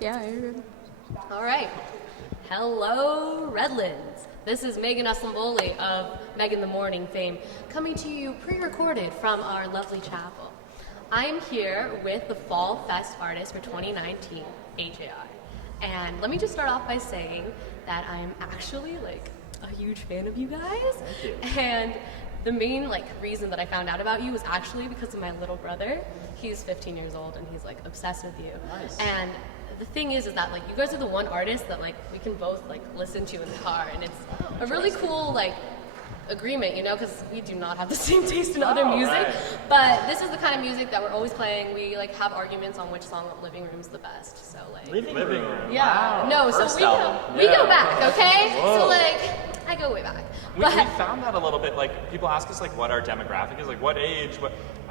Yeah, you're good. All right. Hello, Redlands. This is Megan Uslamboli of Meg in the Morning fame, coming to you pre-recorded from our lovely chapel. I'm here with the Fall Fest artist for 2019, AJR. And let me just start off by saying that I'm actually like a huge fan of you guys. Thank you. And the main reason that I found out about you was actually because of my little brother. He's 15 years old and he's obsessed with you. Nice. And the thing is that you guys are the one artist that we can both listen to in the car, and it's a really cool agreement, because we do not have the same taste in other music. Right. But this is the kind of music that we're always playing. We have arguments on which song of Living Room's the best. So Living Room. yeah, Wow. no, First so album. we go Yeah. back, okay? Whoa. So I go way back. We found that a little bit, people ask us what our demographic is, what age,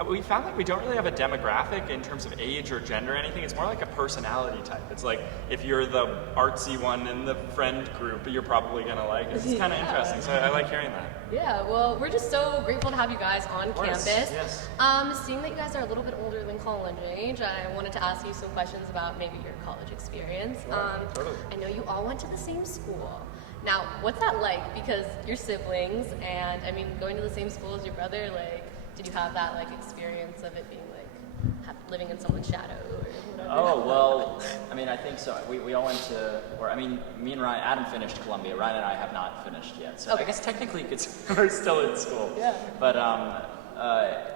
we found we don't really have a demographic in terms of age or gender or anything. It's more like a personality type. It's if you're the artsy one in the friend group, you're probably gonna like it. It's kind of interesting, so I like hearing that. Yeah, well, we're just so grateful to have you guys on campus. Yes. Seeing that you guys are a little bit older than college age, I wanted to ask you some questions about maybe your college experience. Totally. I know you all went to the same school. Now, what's that like? Because you're siblings, and going to the same school as your brother, did you have that experience of it being living in someone's shadow or whatever? Oh, well, I think so. We all went to, me and Ryan, Adam finished Columbia. Ryan and I have not finished yet. So Okay. I guess technically we're still in school. Yeah. But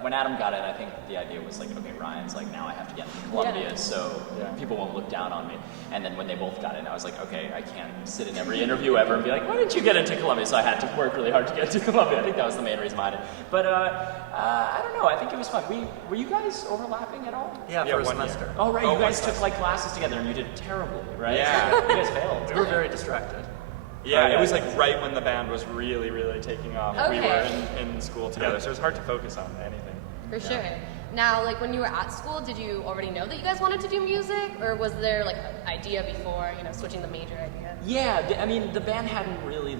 when Adam got in, I think the idea was okay, Ryan's now I have to get into Columbia, Yeah. so people won't look down on me. And then when they both got in, I was okay, I can't sit in every interview ever and be why didn't you get into Columbia? So I had to work really hard to get into Columbia. I think that was the main reason behind it. But I don't know, I think it was fun. Were you guys overlapping at all? Yeah, for a 1 semester. year. Oh, right, Oh, you guys one took classes together and you did terribly, right? Yeah. You guys failed. We were very distracted. Yeah, Oh, it was yeah. right when the band was really, really taking off. We Okay. were in school together, so it was hard to focus on anything. For sure. Now, when you were at school, did you already know that you guys wanted to do music, or was there an idea before, switching the major idea? Yeah, the band hadn't really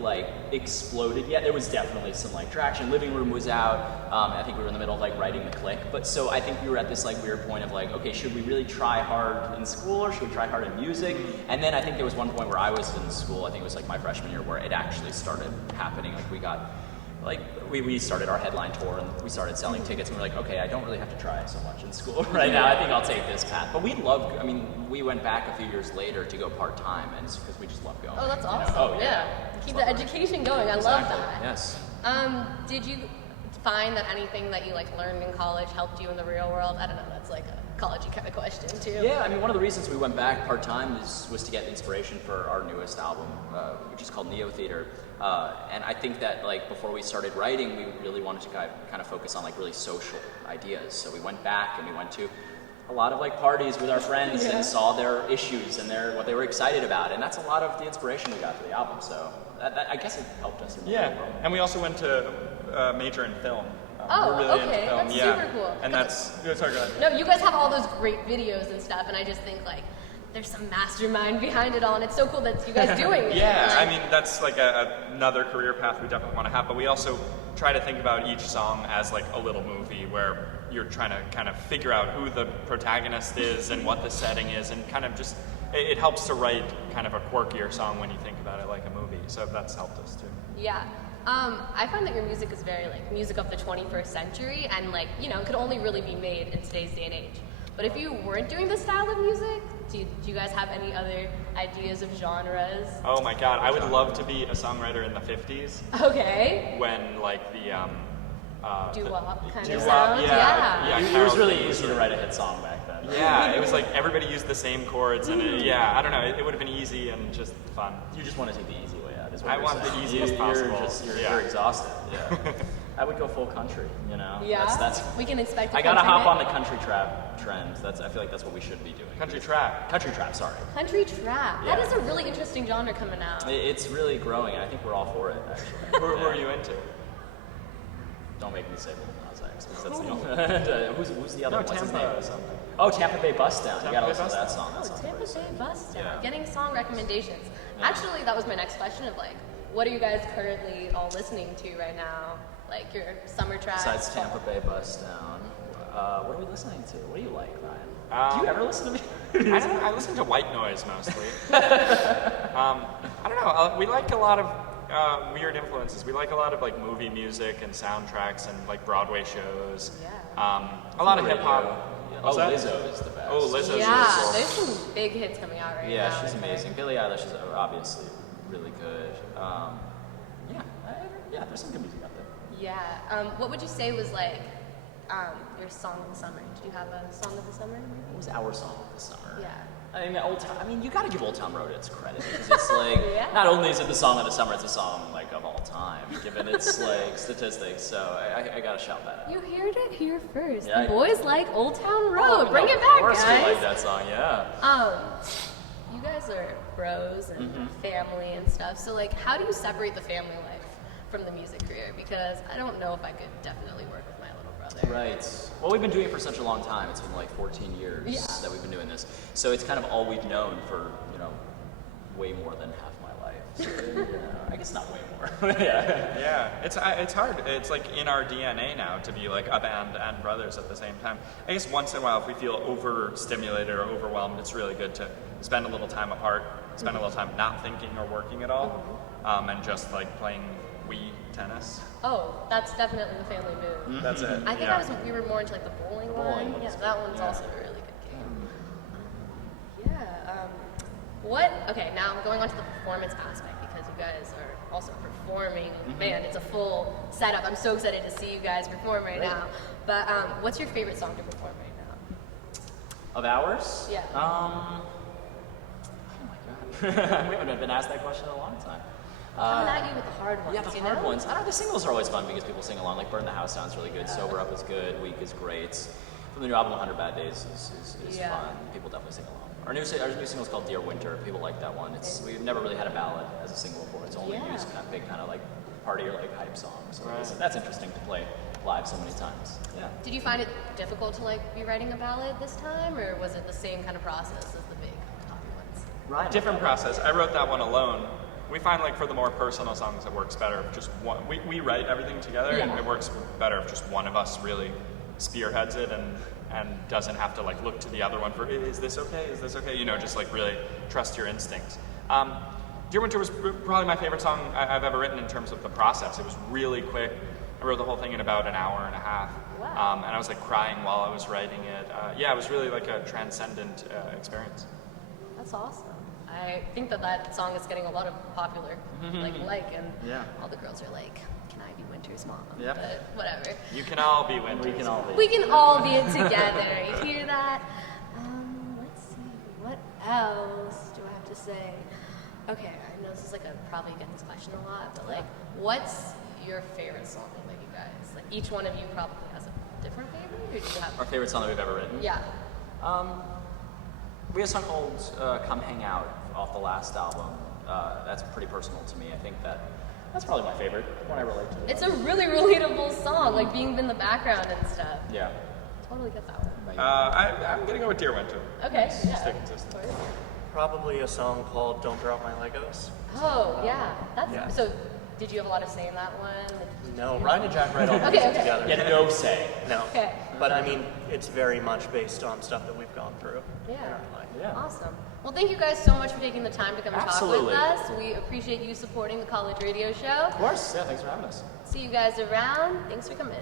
exploded yet. There was definitely some traction. Living Room was out. I think we were in the middle of writing the click. But so I think we were at this weird point of okay, should we really try hard in school or should we try hard in music? And then I think there was one point where I was in school. I think it was my freshman year where it actually started happening. We got we started our headline tour and we started selling tickets and we're okay, I don't really have to try so much in school right now. I think I'll take this path. But we went back a few years later to go part-time and it's because we just love going. Oh, that's awesome. Oh, yeah. Keep the education going. I love that. Yes. Did you find that anything that you learned in college helped you in the real world? I don't know, that's a college-y kind of question too. Yeah, one of the reasons we went back part-time was to get inspiration for our newest album, which is called Neo Theater. And I think that before we started writing, we really wanted to kind of focus on really social ideas. So we went back and we went to a lot of parties with our friends and saw their issues and what they were excited about. And that's a lot of the inspiration we got for the album. So that I guess it helped us in the real world. And we also went to major in film. Oh, we're really okay, into film. that's yeah. super cool. And that's sorry, go ahead. No, you guys have all those great videos and stuff, and I just think there's some mastermind behind it all, and it's so cool that you guys doing it. Yeah, that's another career path we definitely want to have, but we also try to think about each song as a little movie where you're trying to kind of figure out who the protagonist is and what the setting is, and kind of just, it helps to write kind of a quirkier song when you think about it like a movie, so that's helped us too. Yeah. I find that your music is very music of the 21st century, and could only really be made in today's day and age. But if you weren't doing this style of music, do you guys have any other ideas of genres? Oh my god, I would love to be a songwriter in the 50s. Okay. When Doo-wop kind of doo-wop, sound. yeah. It was really easy to write a hit song back then. Yeah, it was everybody used the same chords, and I don't know, it would have been easy and just fun. You just want to take the easy way out, is what I you're want saying. the easiest possible. You're exhausted. Yeah. I would go full country, Yeah. That's we can expect. I gotta hop on the country trap trend. I feel like that's what we should be doing. Country trap. Country trap, sorry. Country trap. Yeah. That is a really interesting genre coming out. It's really growing, and I think we're all for it, actually. Who are you into? Don't make me say Lil Nas X, because that's the only. Who's the other one? What's his name? Tampa or something. Oh, Tampa Bay Bust Down. You Tampa gotta Bay listen to that Bust song. That Oh, song's Tampa pretty Bay sick. Bust Down. Yeah. Getting song recommendations. Yeah. Actually, that was my next question of what are you guys currently all listening to right now? Your summer tracks? Besides Tampa Bay Bust Down, what are we listening to? What do you like, Ryan? Do you ever listen to music? I listen to white noise mostly. I don't know. We like a lot of weird influences. We like a lot of like movie music and soundtracks and like Broadway shows. Yeah. A lot of hip hop. Oh, Lizzo is the best. Oh, Lizzo's Yeah, really cool. there's some big hits coming out right now. Yeah, she's I think. amazing. Billie Eilish is obviously really good. Yeah, there's some good music out there. Yeah. What would you say was like your song of the summer? Did you have a song of the summer? Maybe? What was our song of the summer? Yeah. I mean, you got to give Old Town Road its credit because it's like Yeah. not only is it the song of the summer, it's a song like of all time, given its like statistics. So I got to shout that out. You heard it here first. Yeah, The boys like Old Town Road. Oh, Bring no, it back, of course guys. we like that song. Yeah. You guys are bros and Mm-hmm. family and stuff. So like, how do you separate the family life from the music career? Because I don't know if I could definitely work with my little brother. Right. Well, we've been doing it for such a long time. It's been like 14 years Yeah. that we've been doing this. So it's kind of all we've known for, way more than half my life. So, I guess not way more. Yeah. Yeah, it's hard. It's like in our DNA now to be like a band and brothers at the same time. I guess once in a while, if we feel overstimulated or overwhelmed, it's really good to spend a little time apart, spend a little time not thinking or working at all, and just like playing Wii tennis. Oh, that's definitely the family move. That's it. I think yeah. we were more into like the bowling Bowling one. one's Yeah, that good, one's yeah. also a really good game. Okay, now I'm going on to the performance aspect because you guys are also performing. Man, it's a full setup. I'm so excited to see you guys perform right now. But what's your favorite song to perform right now? Of ours? Yeah. Oh my God. We haven't been asked that question in a long time. Coming at you with the hard ones. Yeah, the you hard know? ones. I don't know, the singles are always fun because people sing along. Like Burn the House sounds really good. Sober Up is good. Weak is great. From the new album, 100 Bad Days is Yeah. fun. People definitely sing along. Our new single is called Dear Winter. People like that one. We've never really had a ballad as a single before. It's only Yeah. used kind of big kind of like party or like hype song. So Right. that's interesting to play live so many times. Yeah. Did you find it difficult to like be writing a ballad this time, or was it the same kind of process as the big toppy ones? Right. Different process. I wrote that one alone. We find like for the more personal songs, it works better if just one. We write everything together, and Yeah. it works better if just one of us really spearheads it and doesn't have to like look to the other one for is this okay? Is this okay? Just like really trust your instincts. Dear Winter was probably my favorite song I've ever written in terms of the process. It was really quick. I wrote the whole thing in about an hour and a half. Wow. And I was like crying while I was writing it. It was really like a transcendent experience. That's awesome. I think that song is getting a lot of popular and Yeah. all the girls are like, can I be Winter's mom? Yeah. But whatever. You can all be Winter. We can all be. We can all be it together. You hear that? Let's see. What else do I have to say? Okay, I know this is like probably get this question a lot, but like, what's your favorite song that you guys like? Each one of you probably has a different favorite, or do you have? Our favorite song that we've ever written? Yeah. We have a song called Come Hang Out off the last album. That's pretty personal to me. I think that's probably my favorite, one I relate to. It's a really relatable song, like being in the background and stuff. Yeah. Totally get that one. I'm gonna go with Dear Winter. Okay. Yeah. Stay consistent. Of course. Probably a song called Don't Throw Out My Legos. Oh yeah, that's Yeah. so. Did you have a lot of say in that one? No, Ryan and Jack write all the Okay, music okay. together. Yeah, no say. No. Okay. But I mean, it's very much based on stuff that we've gone through in Yeah. our life. Yeah. Awesome. Well, thank you guys so much for taking the time to come and talk Absolutely. with us. We appreciate you supporting the College Radio Show. Of course. Yeah, thanks for having us. See you guys around. Thanks for coming.